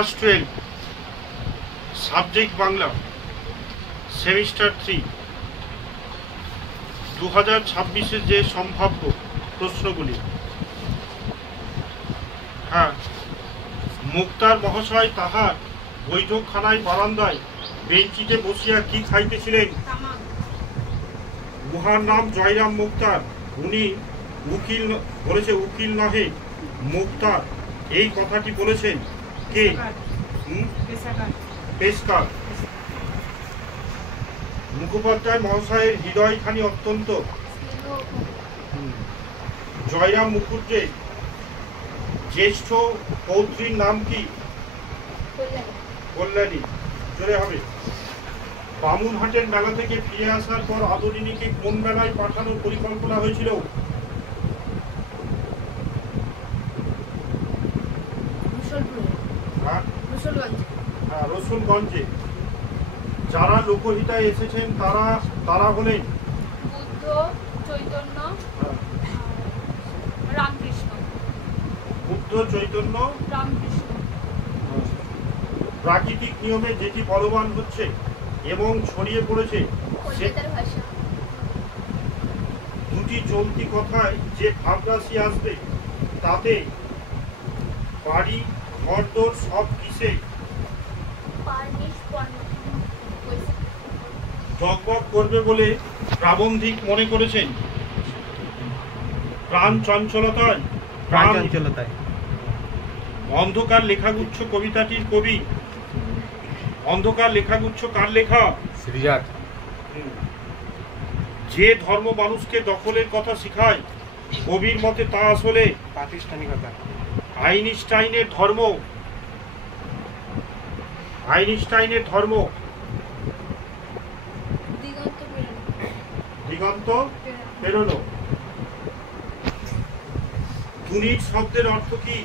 Class 12 subject Bangla semester 3 2026 যে সম্ভাব্য প্রশ্নগুলি। হ্যাঁ, মুক্তার মহাশয় তাহার বৈঠকখানায় বারান্দায় বেঞ্চিতে বসিয়া কি খাইতেছিলেন? উহার নাম জয়রাম মুক্তার। উনি উকিল বলেছে, উকিল নহে মুক্তার। এই কথাটি বলেছেন কে? পেশকার। মুখোপাধ্যায় মহাশয়ের হৃদয়খানি অত্যন্ত। জয়রাম মুখুজ্জের জ্যেষ্ঠ পৌত্রীর নাম কি? কল্যাণী। জোরে হবে। বামুনহাটের মেলা থেকে ফিরে আসার পর আদরিনীকে কোন মেলায় পাঠানোর পরিকল্পনা হয়েছিল? রসুলগঞ্জে। যারা লোকহিতায় এসেছেন তারা হলেন বুদ্ধ, চৈতন্য, রামকৃষ্ণ। বুদ্ধ, চৈতন্য, রামকৃষ্ণ। প্রাকৃতিক নিয়মে যেটি বলবান হচ্ছে এবং ছড়িয়ে পড়েছে দুটি চলতি কথায় যে ভাবরাশি আসবে তাতে বাড়ি ঘরদোর সব কিসে জগবগ করবে বলে প্রাবন্ধিক মনে করেছেন? প্রাণ চঞ্চলতায়। অন্ধকার লেখাগুচ্ছ কবিতাটির কবি। অন্ধকার লেখাগুচ্ছ কার লেখা? শ্রীজাত। যে ধর্ম মানুষকে দখলের কথা শিখায় কবির মতে তা আসলে প্রাতিষ্ঠানিকতা। আইনস্টাইনের ধর্ম। আইনস্টাইনের ধর্ম দিগন্ত পেরোনো। ধুনির শব্দের অর্থ কি?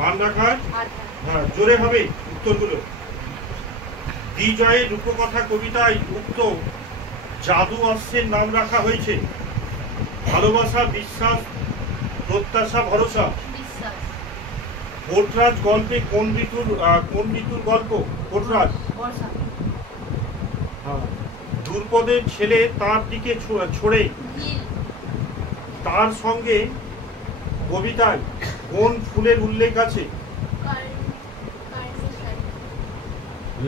বান রাখার। হ্যাঁ, জোরে হবে উত্তরগুলো। বিজয়ের রূপকথা কবিতায় উক্ত জাদু অস্ত্রের নাম রাখা হয়েছে ভালোবাসা, বিশ্বাস, প্রত্যাশা, ভরসা। কোটরাজ গল্পে কোন ঋতুর গল্প? কোটরাজ। ধ্রুপদের ছেলে তার দিকে ছড়ে তার সঙ্গে কবিতায় কোন ফুলের উল্লেখ আছে?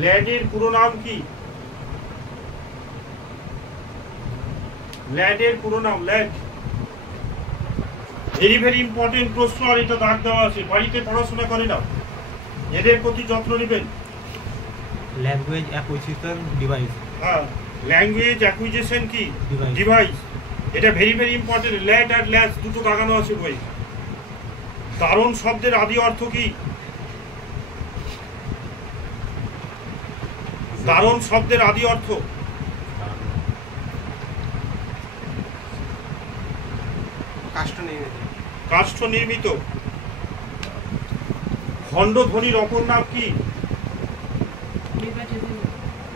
ল্যাডের পুরো নাম কি? ল্যাডের পুরো নাম ল্যাড। ভেরি ভেরি ইম্পর্টেন্ট প্রশ্ন, আর এটা দাগ দেওয়া আছে। বাড়িতে পড়াশোনা করে না, এদের প্রতি যত্ন নেবেন। Language acquisition device. হ্যাঁ, ল্যাঙ্গুয়েজ অ্যাকুইজিশন কি? ডিভাইস। এটা ভেরি ভেরি ইম্পর্টেন্ট। ল্যাড আর ল্যাস দুটো লাগানো আছে বই। দারুণ শব্দের আদি অর্থ কি? দারুণ শব্দের আদি অর্থ কাষ্ঠ নির্মিত। খণ্ডধ্বনির অপর নাম কি?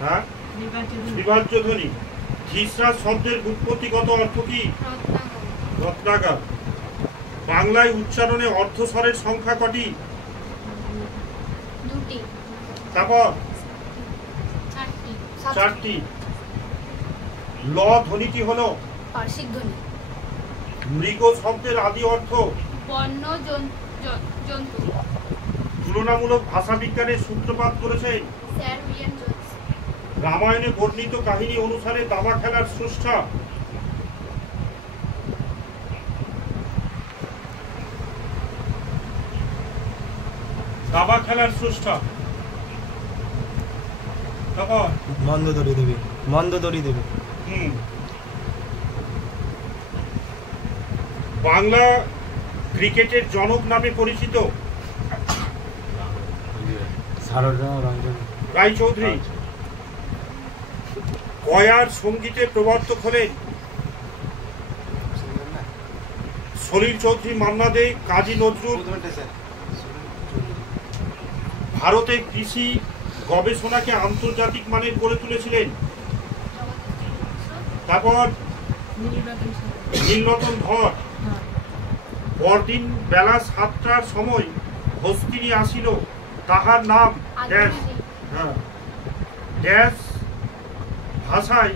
হ্যাঁ, বিভাজ্য ধ্বনি। ধিসরা শব্দের উৎপত্তিগত অর্থ কি? রত্নাগার। বাংলায় উচ্চারণে অর্ধস্বরের সংখ্যা কটি? তারপর চারটি। ল ধ্বনিটি হলো পার্শ্বিক ধ্বনি। মৃগ শব্দের আদি অর্থ? বন্য জন্তু। তুলনামূলক ভাষা বিজ্ঞানের সূত্রপাত করেছে রামায়ণে বর্ণিত কাহিনী অনুসারে দাবা খেলার স্রষ্টা? দাবা খেলার স্রষ্টা মন্দোদরি দেবী। মন্দোদরি দেবী। বাংলা ক্রিকেটের জনক নামে পরিচিত? রায়চৌধুরী। গয়ার সঙ্গীতের প্রবর্তক হলেন সলিল চৌধুরী, মান্না দে, কাজী নজরুল। ভারতে কৃষি গবেষণাকে আন্তর্জাতিক মানের করে তুলেছিলেন? তারপর নীলরতন ধর। পরদিন বেলা 7টার সময় হস্তিনী আসিল তাহার নাম ড্যাশ। আধুনিক। হ্যাঁ, ড্যাশ ভাষায়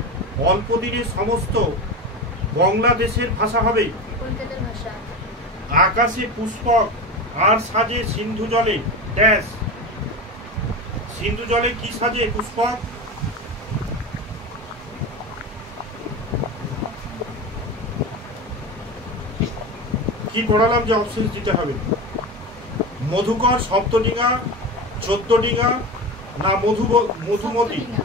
অল্প দিনে সমস্ত বাংলাদেশের ভাষা হবে। কলকাতার ভাষা। আকাশে পুষ্পক আর সাজে সিন্ধু জলে ড্যাশ। সিন্ধু জলে কি সাজে পুষ্পক? কি পড়ালাম যে অপশন দিতে হবে? মধুকর, সপ্তডিঙা, 14 ডিঙা না মধুমতি? সপ্তডিঙা।